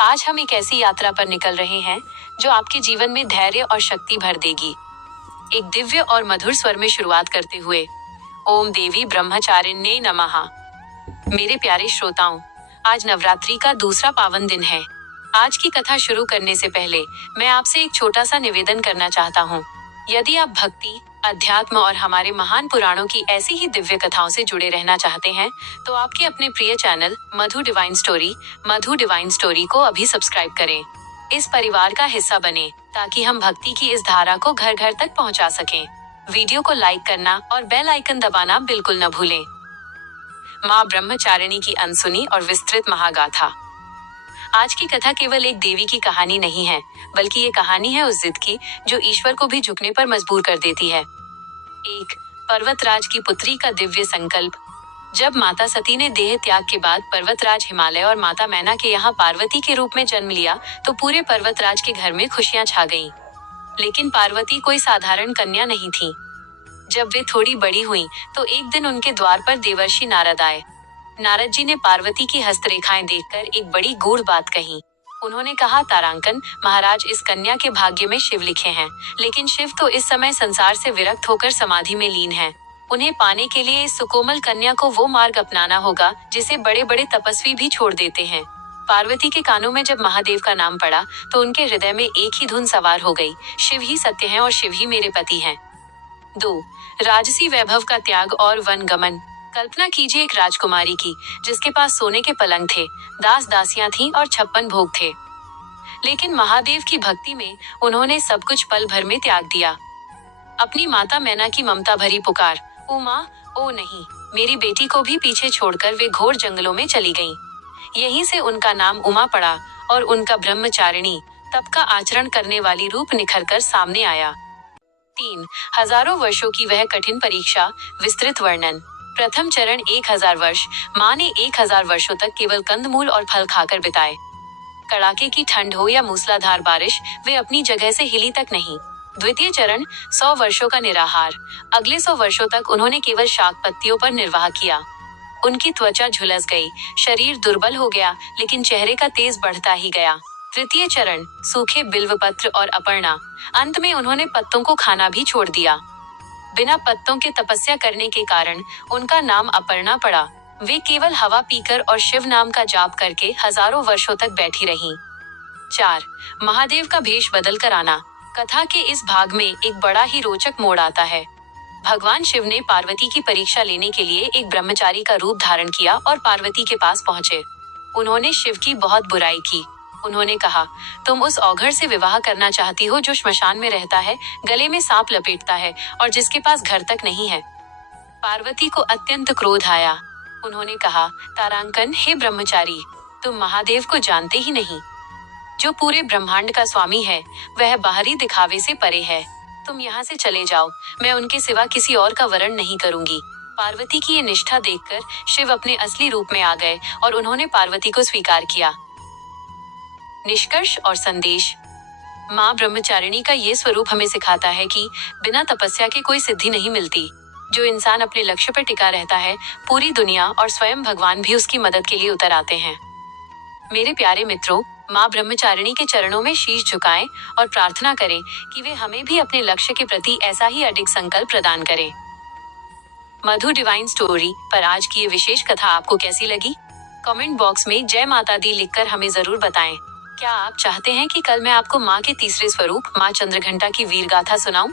आज हम एक ऐसी यात्रा पर निकल रहे हैं जो आपके जीवन में धैर्य और शक्ति भर देगी। एक दिव्य और मधुर स्वर में शुरुआत करते हुए ओम देवी ब्रह्मचारिण्ये नमः। मेरे प्यारे श्रोताओं, आज नवरात्रि का दूसरा पावन दिन है। आज की कथा शुरू करने से पहले मैं आपसे एक छोटा सा निवेदन करना चाहता हूँ। यदि आप भक्ति, अध्यात्म और हमारे महान पुराणों की ऐसी ही दिव्य कथाओं से जुड़े रहना चाहते हैं, तो आपके अपने प्रिय चैनल मधु डिवाइन स्टोरी को अभी सब्सक्राइब करें। इस परिवार का हिस्सा बने ताकि हम भक्ति की इस धारा को घर घर तक पहुंचा सकें। वीडियो को लाइक करना और बेल आइकन दबाना बिल्कुल न भूलें। माँ ब्रह्मचारिणी की अनसुनी और विस्तृत महागाथा। आज की कथा केवल एक देवी की कहानी नहीं है, बल्कि ये कहानी है उस जिद की जो ईश्वर को भी झुकने पर मजबूर कर देती है। एक पर्वतराज की पुत्री का दिव्य संकल्प। जब माता सती ने देह त्याग के बाद पर्वतराज हिमालय और माता मैना के यहाँ पार्वती के रूप में जन्म लिया, तो पूरे पर्वतराज के घर में खुशियां छा गईं। लेकिन पार्वती कोई साधारण कन्या नहीं थी। जब वे थोड़ी बड़ी हुईं, तो एक दिन उनके द्वार पर देवर्षि नारद आए। नारद जी ने पार्वती की हस्तरेखाएं देखकर एक बड़ी गूढ़ बात कही। उन्होंने कहा, तारांकन महाराज, इस कन्या के भाग्य में शिव लिखे हैं, लेकिन शिव तो इस समय संसार से विरक्त होकर समाधि में लीन हैं। उन्हें पाने के लिए इस सुकोमल कन्या को वो मार्ग अपनाना होगा जिसे बड़े बड़े तपस्वी भी छोड़ देते हैं। पार्वती के कानों में जब महादेव का नाम पड़ा, तो उनके हृदय में एक ही धुन सवार हो गई, शिव ही सत्य हैं और शिव ही मेरे पति हैं। 2. राजसी वैभव का त्याग और वनगमन। कल्पना कीजिए एक राजकुमारी की, जिसके पास सोने के पलंग थे, दास दासियां थीं और 56 भोग थे। लेकिन महादेव की भक्ति में उन्होंने सब कुछ पल भर में त्याग दिया। अपनी माता मैना की ममता भरी पुकार, ओ माँ, ओ नहीं, मेरी बेटी को भी पीछे छोड़कर वे घोर जंगलों में चली गईं। यहीं से उनका नाम उमा पड़ा और उनका ब्रह्मचारिणी, तप का आचरण करने वाली रूप निखर कर सामने आया। 3. हजारों वर्षों की वह कठिन परीक्षा, विस्तृत वर्णन। प्रथम चरण 1000 वर्ष। माँ ने 1000 वर्षों तक केवल कंदमूल और फल खाकर बिताए। कड़ाके की ठंड हो या मूसलाधार बारिश, वे अपनी जगह से हिली तक नहीं। द्वितीय चरण 100 वर्षों का निराहार। अगले 100 वर्षों तक उन्होंने केवल शाक पत्तियों पर निर्वाह किया। उनकी त्वचा झुलस गई, शरीर दुर्बल हो गया, लेकिन चेहरे का तेज बढ़ता ही गया। तृतीय चरण सूखे बिल्वपत्र और अपर्णा। अंत में उन्होंने पत्तों को खाना भी छोड़ दिया। बिना पत्तों के तपस्या करने के कारण उनका नाम अपर्णा पड़ा। वे केवल हवा पीकर और शिव नाम का जाप करके हजारों वर्षों तक बैठी रहीं। 4. महादेव का भेष बदल कर आना। कथा के इस भाग में एक बड़ा ही रोचक मोड़ आता है। भगवान शिव ने पार्वती की परीक्षा लेने के लिए एक ब्रह्मचारी का रूप धारण किया और पार्वती के पास पहुंचे। उन्होंने शिव की बहुत बुराई की। उन्होंने कहा, तुम उस औघड़ से विवाह करना चाहती हो जो श्मशान में रहता है, गले में सांप लपेटता है और जिसके पास घर तक नहीं है। पार्वती को अत्यंत क्रोध आया। उन्होंने कहा, तारांकन, हे ब्रह्मचारी, तुम महादेव को जानते ही नहीं। जो पूरे ब्रह्मांड का स्वामी है, वह बाहरी दिखावे से परे है। तुम यहाँ से चले जाओ, मैं उनके सिवा किसी और का वरण नहीं करूंगी। पार्वती की ये निष्ठा देखकर शिव अपने असली रूप में आ गए और उन्होंने पार्वती को स्वीकार किया। निष्कर्ष और संदेश। माँ ब्रह्मचारिणी का ये स्वरूप हमें सिखाता है कि बिना तपस्या के कोई सिद्धि नहीं मिलती। जो इंसान अपने लक्ष्य पर टिका रहता है, पूरी दुनिया और स्वयं भगवान भी उसकी मदद के लिए उतर आते हैं। मेरे प्यारे मित्रों, माँ ब्रह्मचारिणी के चरणों में शीश झुकाएं और प्रार्थना करें कि वे हमें भी अपने लक्ष्य के प्रति ऐसा ही अडिग संकल्प प्रदान करें। मधु डिवाइन स्टोरी पर आज की ये विशेष कथा आपको कैसी लगी? कमेंट बॉक्स में जय माता दी लिखकर हमें जरूर बताएं। क्या आप चाहते हैं कि कल मैं आपको माँ के तीसरे स्वरूप माँ चंद्रघंटा की वीर गाथा सुनाऊं?